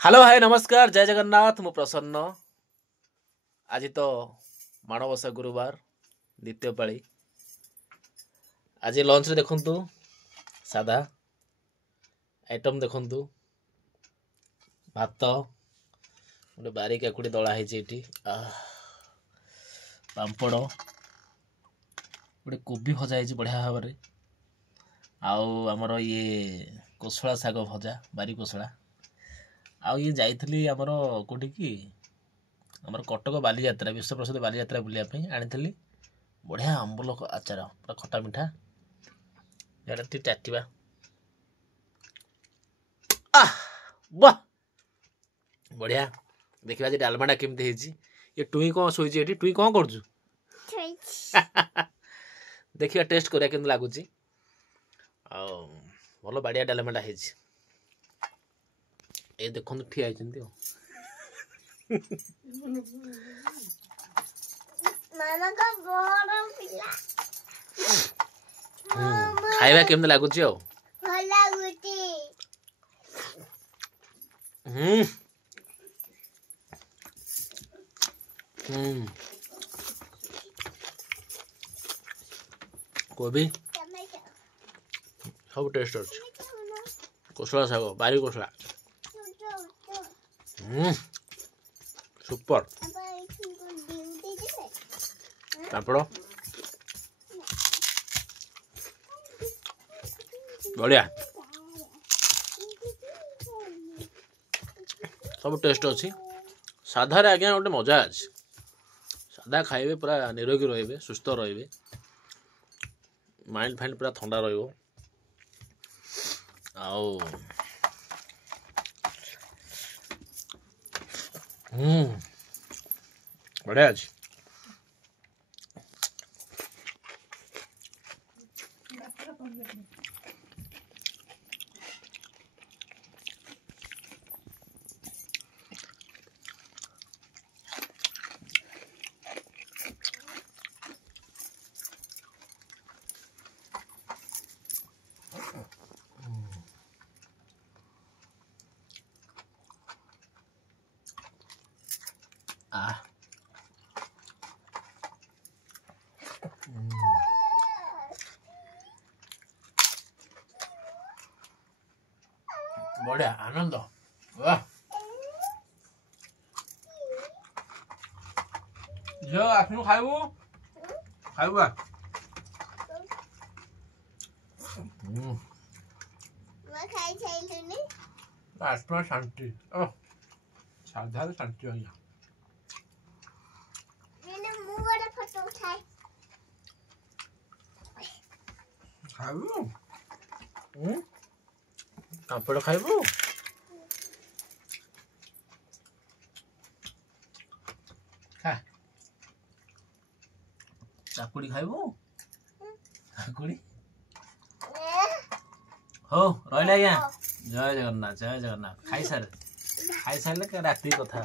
Hello hi नमस्कार जय जगन्नाथ मु प्रसन्न। आज तो माणबसा गुरुवार द्वितीय पाली। आज लंच रे देखंतु सादा आइटम देखंतु भात गोटे बारी काकुड़ी दला है पांपड़ गोटे कोबी भजा है बढ़िया भाव में आउ आमर ये कोसला शाग भजा बारी कोसला आउ ये जाइली आमर कोठी की आमर कटक बालीयात्रा विश्व प्रसिद्ध बालीयात्रा बुलायापी आनी बढ़िया आंबुल आचार पूरा खटा मिठा टे चाटिबा वाह बढ़िया। देखा डालमाटा केमती ये टुई कौन शोची ये टुई कौन कर देखिए टेस्ट करिया केमती लगुच भल बाड़िया डालमाटा है ये देखो ठिया खाଇବା केमती लगुच कोबी सब टेस्ट अच्छे कोसला शाग बारी कोसला सुपर पापड़ बढ़िया सब टेस्ट अच्छी साधार आज्ञा गोटे मजा अच्छे सादा खाइबे पूरा निरोगी रहिबे सुस्थ रहिबे माइंड फाइंड पूरा ठंडा रहिबो आओ बढ़िया अच्छे बढ़िया आनंद वाह जो आखनु खाइबू खाइबू आत्मा शांति साधा शांति हो गया खाइबू पापड़ खाइबू काकुड़ी खाइबू काकुड़ी हो रहा आज्ञा जय जगन्नाथ खाई सारे राति कथा।